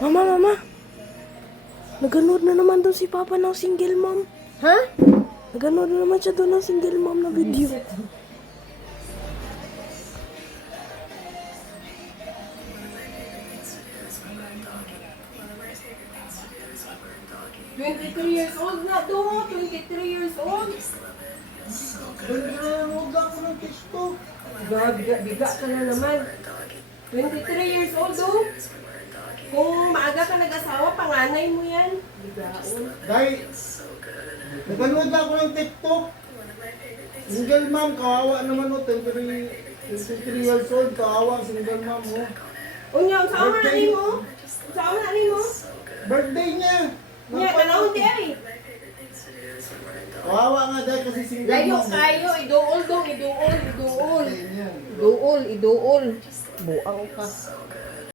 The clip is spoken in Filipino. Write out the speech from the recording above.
Mama, mama. Naganood na naman doon si Papa ng single mom. Ha? Naganood na naman siya doon ng single mom na video. Years old na to, 23 years old. Huwag ako ng TikTok. Biga ka na naman. 23 years old oh. Kung maaga ka nag-asawa, panganay mo yan. Bigaon. Dahil, naganood ako ng TikTok. Single mom, kawawa naman o. 23 years old, kawawa ang single mom mo. Unya, saan na ni mo? Saan na ni mo? Birthday niya. Nya, panahon di ay. Kawawa nga dahil kasi single Layo mom. kayo, iduol dong, iduol. Birthday niya. Iduol. Buang ka.